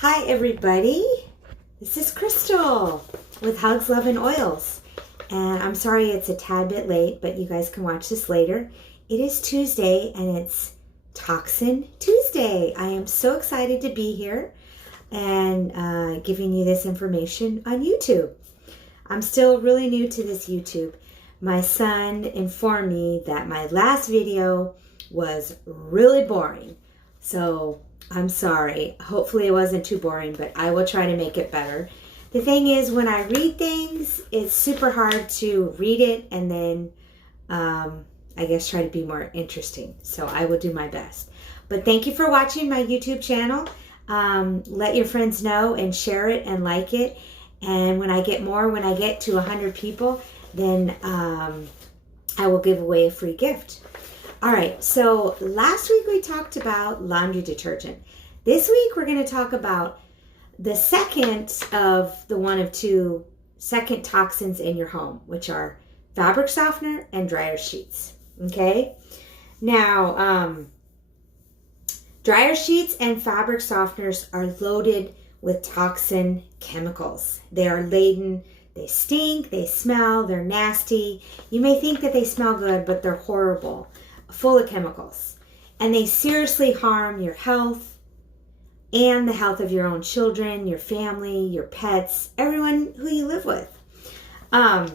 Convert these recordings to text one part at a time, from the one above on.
Hi everybody, this is Crystal with Hugs, Love, and Oils. And I'm sorry it's a tad bit late, but you guys can watch this later. It is Tuesday and it's Toxin Tuesday. I am so excited to be here and giving you this information on YouTube. I'm still really new to this YouTube. My son informed me that my last video was really boring. So I'm sorry. Hopefully it wasn't too boring, but I will try to make it better. The thing is, when I read things, it's super hard to read it and then, I guess, try to be more interesting. So I will do my best. But thank you for watching my YouTube channel. Let your friends know and share it and like it. And when I get to 100 people, then I will give away a free gift. All right, so last week we talked about laundry detergent. This week we're going to talk about the second of the one of two second toxins in your home, which are fabric softener and dryer sheets. Okay, now dryer sheets and fabric softeners are loaded with toxin chemicals. They are laden. They stink, they smell, they're nasty. You may think that they smell good, but they're horrible, full of chemicals. And they seriously harm your health and the health of your own children, your family, your pets, everyone who you live with. All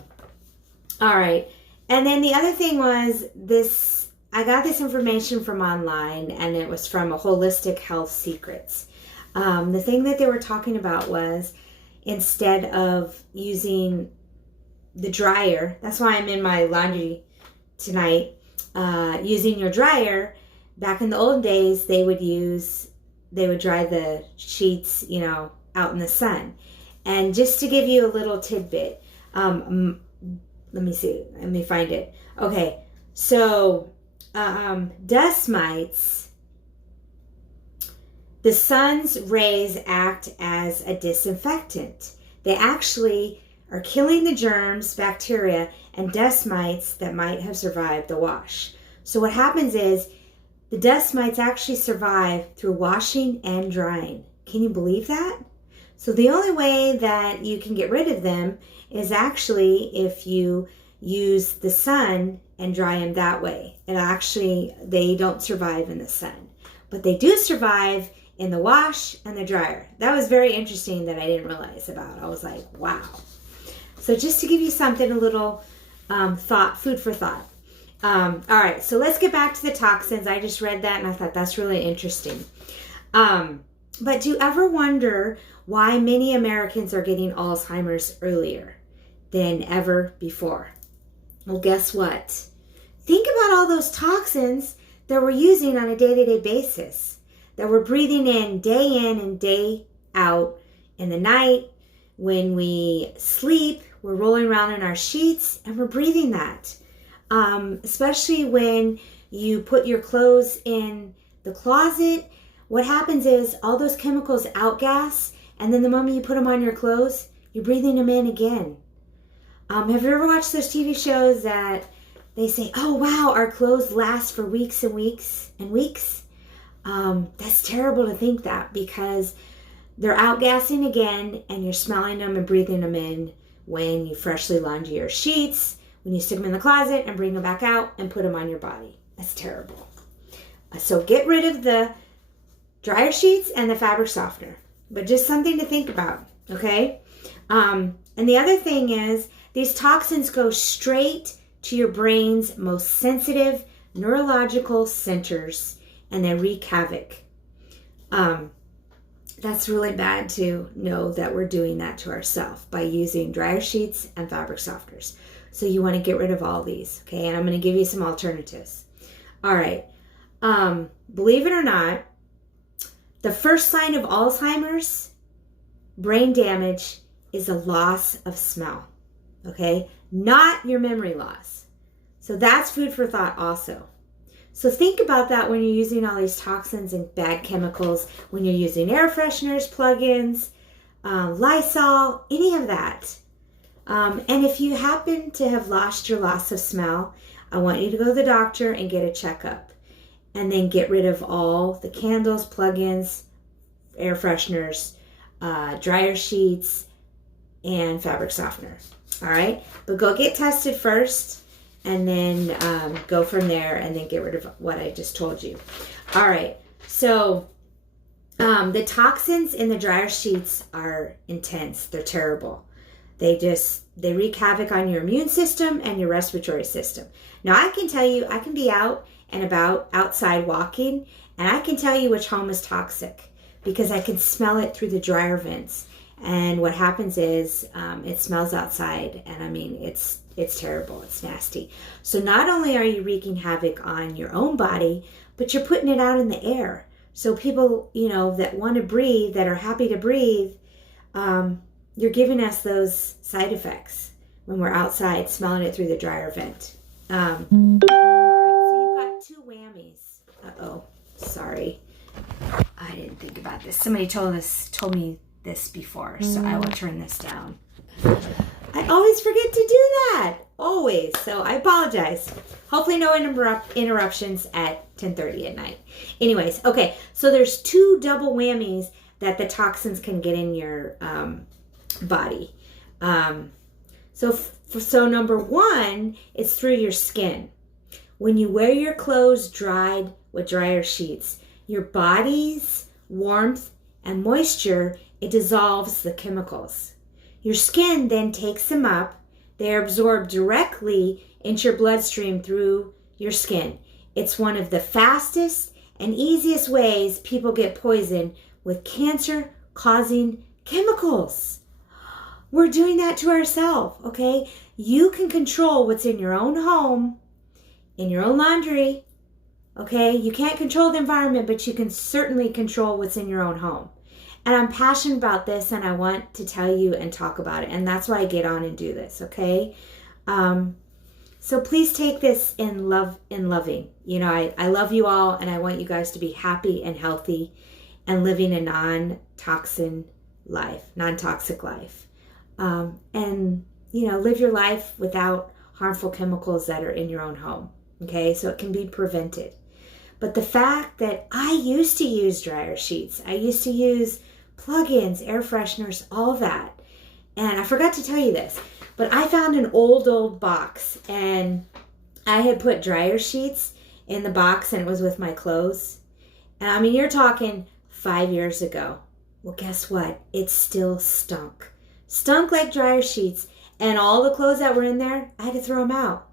right. And then the other thing was this, I got this information from online and it was from a Holistic Health Secrets. The thing that they were talking about was, instead of using the dryer, that's why I'm in my laundry tonight, using your dryer, back in the old days, they would dry the sheets, out in the sun. And just to give you a little tidbit, let me find it. Okay, so dust mites, the sun's rays act as a disinfectant. They actually are killing the germs, bacteria, and dust mites that might have survived the wash. So what happens is the dust mites actually survive through washing and drying. Can you believe that? So the only way that you can get rid of them is actually if you use the sun and dry them that way. They don't survive in the sun, but they do survive in the wash and the dryer. That was very interesting that I didn't realize about. I was like, wow. So just to give you something, a little food for thought. All right, so let's get back to the toxins. I just read that and I thought that's really interesting. But do you ever wonder why many Americans are getting Alzheimer's earlier than ever before? Well, guess what? Think about all those toxins that we're using on a day-to-day basis, that we're breathing in and day out. In the night, when we sleep, we're rolling around in our sheets and we're breathing that. Especially when you put your clothes in the closet, what happens is all those chemicals outgas, and then the moment you put them on your clothes, you're breathing them in again. Have you ever watched those TV shows that they say, oh wow, our clothes last for weeks and weeks and weeks? That's terrible to think that, because they're outgassing again and you're smelling them and breathing them in when you freshly launder your sheets, when you stick them in the closet and bring them back out and put them on your body. That's terrible. So get rid of the dryer sheets and the fabric softener, but just something to think about, okay? And the other thing is, these toxins go straight to your brain's most sensitive neurological centers and they wreak havoc. That's really bad to know that we're doing that to ourselves by using dryer sheets and fabric softeners. So you want to get rid of all these, okay? And I'm going to give you some alternatives. All right. Believe it or not, the first sign of Alzheimer's brain damage is a loss of smell, okay? Not your memory loss. So that's food for thought also. So think about that when you're using all these toxins and bad chemicals, when you're using air fresheners, plug-ins, Lysol, any of that. And if you happen to have lost your loss of smell, I want you to go to the doctor and get a checkup. And then get rid of all the candles, plug-ins, air fresheners, dryer sheets, and fabric softener. All right, but go get tested first, and then go from there, and then get rid of what I just told you. All right, so the toxins in the dryer sheets are intense. They're terrible. They wreak havoc on your immune system and your respiratory system. Now, I can tell you, I can be out and about outside walking, and I can tell you which home is toxic because I can smell it through the dryer vents. And what happens is it smells outside, and I mean, it's terrible. It's nasty. So not only are you wreaking havoc on your own body, but you're putting it out in the air. So people, that want to breathe, that are happy to breathe, you're giving us those side effects when we're outside smelling it through the dryer vent. All right, so you've got two whammies. Uh-oh, sorry. I didn't think about this. Somebody told me this before, so I will turn this down. I always forget to do that. Always. So I apologize. Hopefully no interruptions at 10:30 at night. Anyways, okay. So there's two double whammies that the toxins can get in your body. So number one, it's through your skin. When you wear your clothes dried with dryer sheets, your body's warmth and moisture, it dissolves the chemicals. Your skin then takes them up. They are absorbed directly into your bloodstream through your skin. It's one of the fastest and easiest ways people get poisoned with cancer-causing chemicals. We're doing that to ourselves, okay? You can control what's in your own home, in your own laundry, okay? You can't control the environment, but you can certainly control what's in your own home. And I'm passionate about this, and I want to tell you and talk about it. And that's why I get on and do this, okay? So please take this in loving. I love you all, and I want you guys to be happy and healthy and living a non-toxic life. And live your life without harmful chemicals that are in your own home, okay? So it can be prevented. But the fact that I used to use dryer sheets, I used to use plug-ins, air fresheners, all that. And I forgot to tell you this, but I found an old box, and I had put dryer sheets in the box, and it was with my clothes. And I mean, you're talking 5 years ago. Well, guess what? It still stunk. Stunk like dryer sheets, and all the clothes that were in there, I had to throw them out.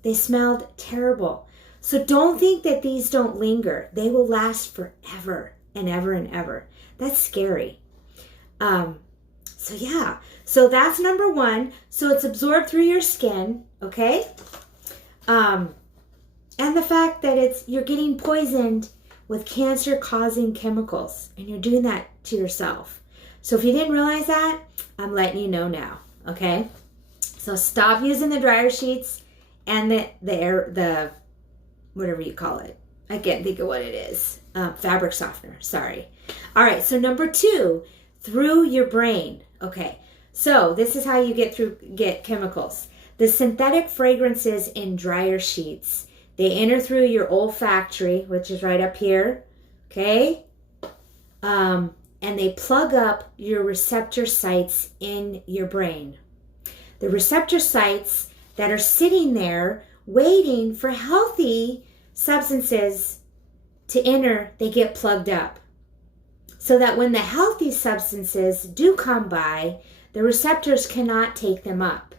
They smelled terrible. So don't think that these don't linger. They will last forever and ever and ever. That's scary. So that's number one. So it's absorbed through your skin, okay? And the fact that you're getting poisoned with cancer-causing chemicals, and you're doing that to yourself. So if you didn't realize that, I'm letting you know now, okay? So stop using the dryer sheets and the whatever you call it. I can't think of what it is. Fabric softener, sorry. All right, so number two, through your brain. Okay, so this is how you get chemicals. The synthetic fragrances in dryer sheets, they enter through your olfactory, which is right up here, okay? And they plug up your receptor sites in your brain. The receptor sites that are sitting there waiting for healthy substances to enter, they get plugged up. So that when the healthy substances do come by, the receptors cannot take them up.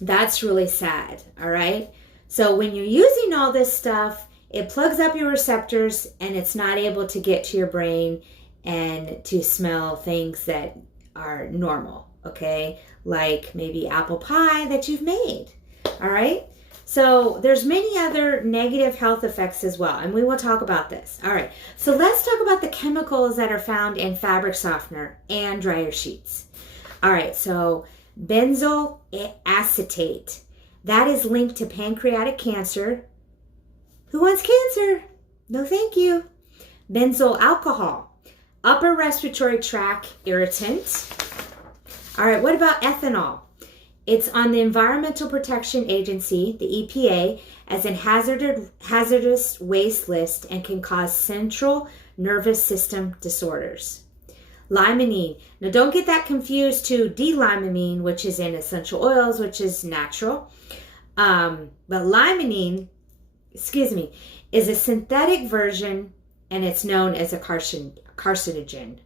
That's really sad, all right? So when you're using all this stuff, it plugs up your receptors, and it's not able to get to your brain and to smell things that are normal, okay? Like maybe apple pie that you've made, all right? So there's many other negative health effects as well, and we will talk about this. All right, so let's talk about the chemicals that are found in fabric softener and dryer sheets. All right, so benzoyl acetate, that is linked to pancreatic cancer. Who wants cancer? No, thank you. Benzoyl alcohol, upper respiratory tract irritant. All right, what about ethanol? It's on the Environmental Protection Agency, the EPA, as a hazardous waste list and can cause central nervous system disorders. Limonene. Now don't get that confused to D-limonene, which is in essential oils, which is natural. But limonene, is a synthetic version, and it's known as a carcinogen.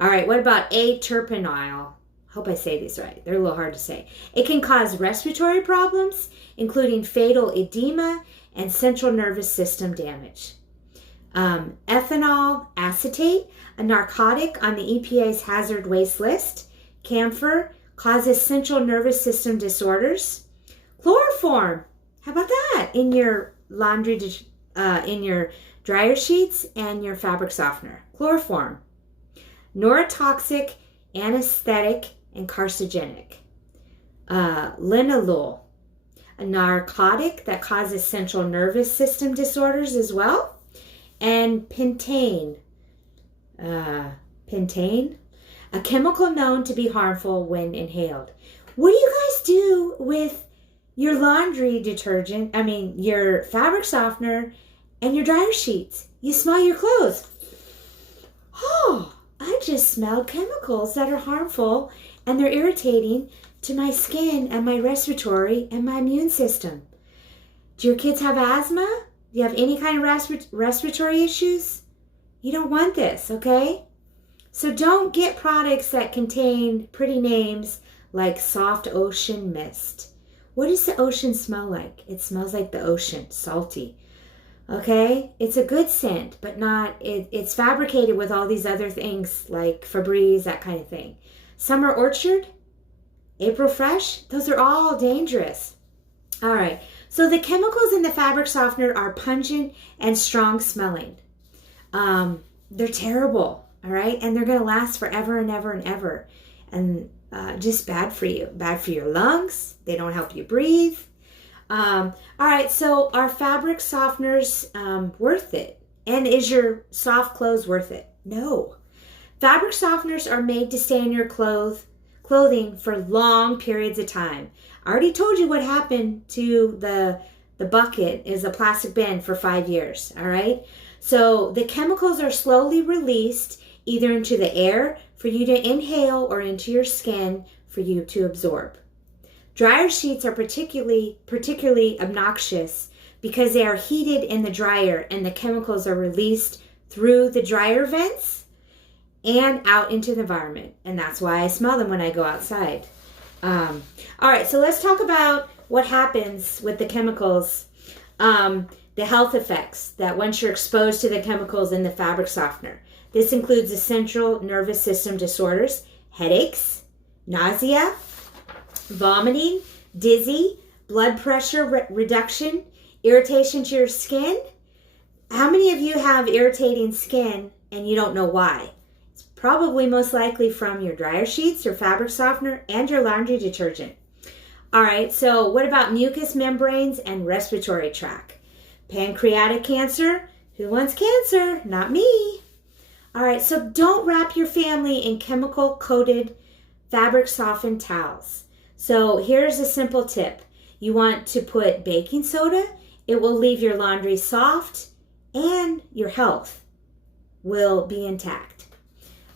All right, what about A-terpineol? Hope I say these right. They're a little hard to say. It can cause respiratory problems, including fatal edema and central nervous system damage. Ethanol acetate, a narcotic on the EPA's hazard waste list. Camphor causes central nervous system disorders. Chloroform, how about that? In your laundry, in your dryer sheets and your fabric softener. Chloroform. Neurotoxic, anesthetic, and carcinogenic. Linalool, a narcotic that causes central nervous system disorders as well. And pentane, a chemical known to be harmful when inhaled. What do you guys do with your laundry detergent, your fabric softener and your dryer sheets? You smell your clothes. Oh, I just smelled chemicals that are harmful and they're irritating to my skin and my respiratory and my immune system. Do your kids have asthma? Do you have any kind of respiratory issues? You don't want this, okay? So don't get products that contain pretty names like soft ocean mist. What does the ocean smell like? It smells like the ocean, salty. Okay? It's a good scent, but it's fabricated with all these other things like Febreze, that kind of thing. Summer Orchard, April Fresh, those are all dangerous. All right. So the chemicals in the fabric softener are pungent and strong smelling. They're terrible, all right? And they're going to last forever and ever and ever. And just bad for you. Bad for your lungs. They don't help you breathe. All right, so are fabric softeners worth it? And is your soft clothes worth it? No. Fabric softeners are made to stay in your clothing for long periods of time. I already told you what happened to the bucket is a plastic bin for 5 years, all right? So the chemicals are slowly released either into the air for you to inhale or into your skin for you to absorb. Dryer sheets are particularly obnoxious because they are heated in the dryer and the chemicals are released through the dryer vents and out into the environment. And that's why I smell them when I go outside. All right, so let's talk about what happens with the chemicals, the health effects that once you're exposed to the chemicals in the fabric softener. This includes the central nervous system disorders, headaches, nausea, vomiting, dizzy, blood pressure reduction, irritation to your skin. How many of you have irritating skin and you don't know why? It's probably most likely from your dryer sheets, your fabric softener, and your laundry detergent. All right, so what about mucous membranes and respiratory tract? Pancreatic cancer? Who wants cancer? Not me. All right, so don't wrap your family in chemical-coated fabric softened towels. So here's a simple tip. You want to put baking soda. It will leave your laundry soft and your health will be intact.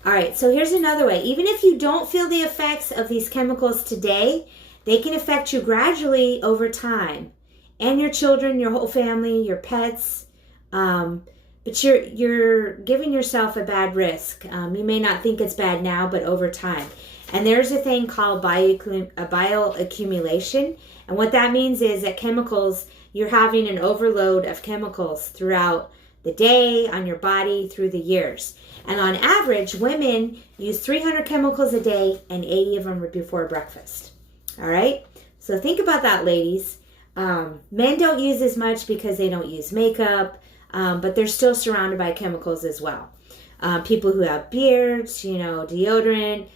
All right, so here's another way. Even if you don't feel the effects of these chemicals today, they can affect you gradually over time. And your children, your whole family, your pets. But you're giving yourself a bad risk. You may not think it's bad now, but over time. And there's a thing called bioaccumulation. And what that means is that chemicals, you're having an overload of chemicals throughout the day, on your body, through the years. And on average, women use 300 chemicals a day and 80 of them before breakfast. All right? So think about that, ladies. Men don't use as much because they don't use makeup, but they're still surrounded by chemicals as well. People who have beards, deodorant,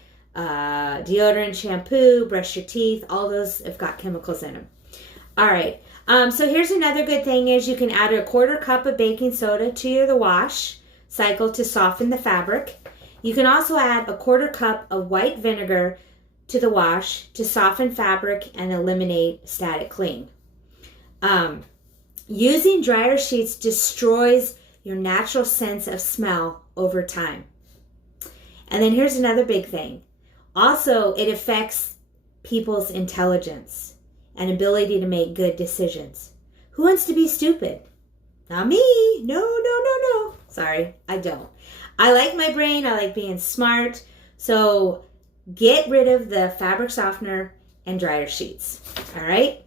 shampoo, brush your teeth, all those have got chemicals in them. All right. So here's another good thing is you can add a 1/4 cup of baking soda to the wash cycle to soften the fabric. You can also add a 1/4 cup of white vinegar to the wash to soften fabric and eliminate static cling. Using dryer sheets destroys your natural sense of smell over time. And then here's another big thing. Also, it affects people's intelligence and ability to make good decisions. Who wants to be stupid? Not me. No. Sorry, I don't. I like my brain. I like being smart. So get rid of the fabric softener and dryer sheets. All right?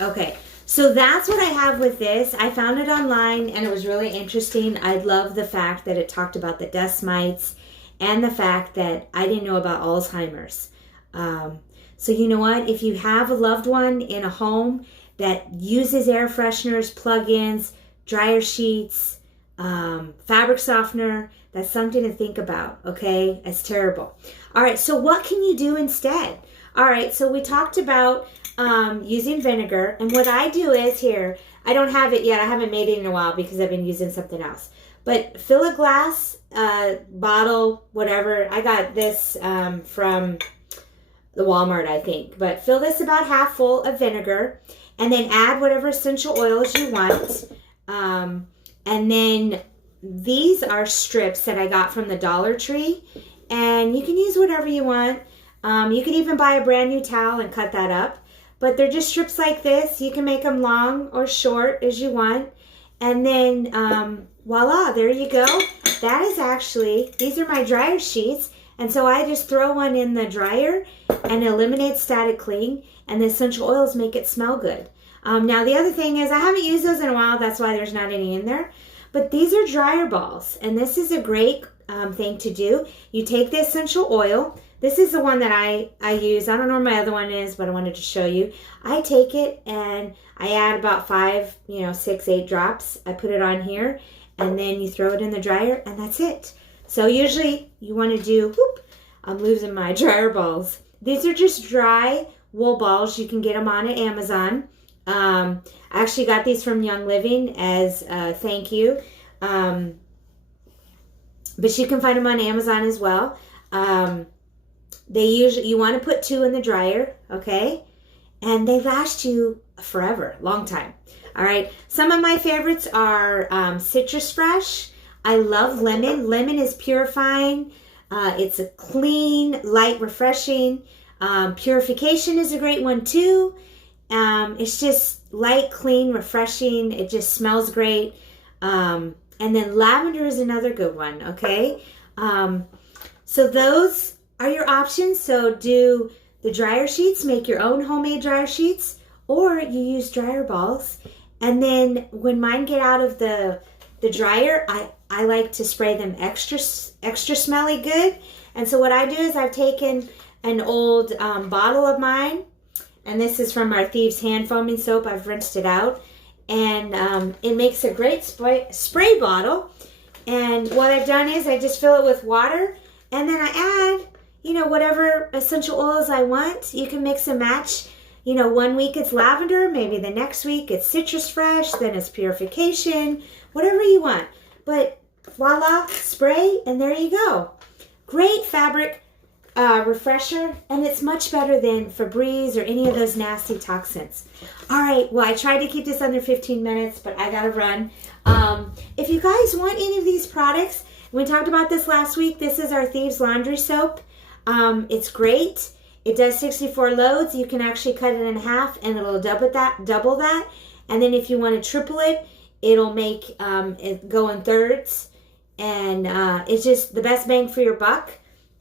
Okay. So that's what I have with this. I found it online and it was really interesting. I love the fact that it talked about the dust mites and the fact that I didn't know about Alzheimer's. So you know what? If you have a loved one in a home that uses air fresheners, plug-ins, dryer sheets, fabric softener, that's something to think about, okay? It's terrible. All right, so what can you do instead? All right, so we talked about using vinegar, and what I do is here, I don't have it yet. I haven't made it in a while because I've been using something else. But fill a glass bottle, whatever. I got this from the Walmart, I think. But fill this about half full of vinegar, and then add whatever essential oils you want. And then these are strips that I got from the Dollar Tree, and you can use whatever you want. You can even buy a brand new towel and cut that up. But they're just strips like this. You can make them long or short as you want. And then voila, there you go. That is actually, these are my dryer sheets. And so I just throw one in the dryer and eliminate static cling. And the essential oils make it smell good. Now the other thing is I haven't used those in a while. That's why there's not any in there. But these are dryer balls. And this is a great thing to do. You take the essential oil. This is the one that I use. I don't know where my other one is, but I wanted to show you. I take it and I add about 5, 6, 8 drops. I put it on here and then you throw it in the dryer and that's it. So usually you want to do, I'm losing my dryer balls. These are just dry wool balls. You can get them on at Amazon. I actually got these from Young Living as a thank you. But you can find them on Amazon as well. You want to put 2 in the dryer, okay? And they last you forever, long time. All right. Some of my favorites are Citrus Fresh. I love lemon. Lemon is purifying. It's a clean, light, refreshing. Purification is a great one too. It's just light, clean, refreshing. It just smells great. And then lavender is another good one, okay? So those are your options. So do the dryer sheets, make your own homemade dryer sheets, or you use dryer balls. And then when mine get out of the dryer, I like to spray them extra smelly good. And so what I do is I've taken an old bottle of mine, and this is from our Thieves hand foaming soap. I've rinsed it out, and it makes a great spray bottle. And what I've done is I just fill it with water, and then I add whatever essential oils I want. You can mix and match. One week it's lavender, maybe the next week it's Citrus Fresh, then it's Purification, whatever you want. But voila, spray, and there you go. Great fabric refresher, and it's much better than Febreze or any of those nasty toxins. All right, well, I tried to keep this under 15 minutes, but I gotta run. If you guys want any of these products, we talked about this last week. This is our Thieves laundry soap. It's great. It does 64 loads. You can actually cut it in half and it'll double that. And then if you want to triple it, it'll make it go in thirds. And it's just the best bang for your buck.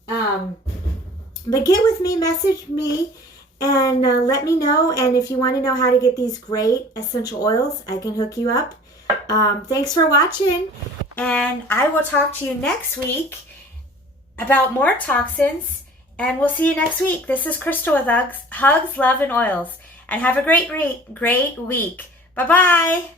But get with me, message me, and let me know. And if you want to know how to get these great essential oils, I can hook you up. Thanks for watching. And I will talk to you next week about more toxins, and we'll see you next week. This is Crystal with Hugs, Love, and Oils, and have a great week. Bye-bye.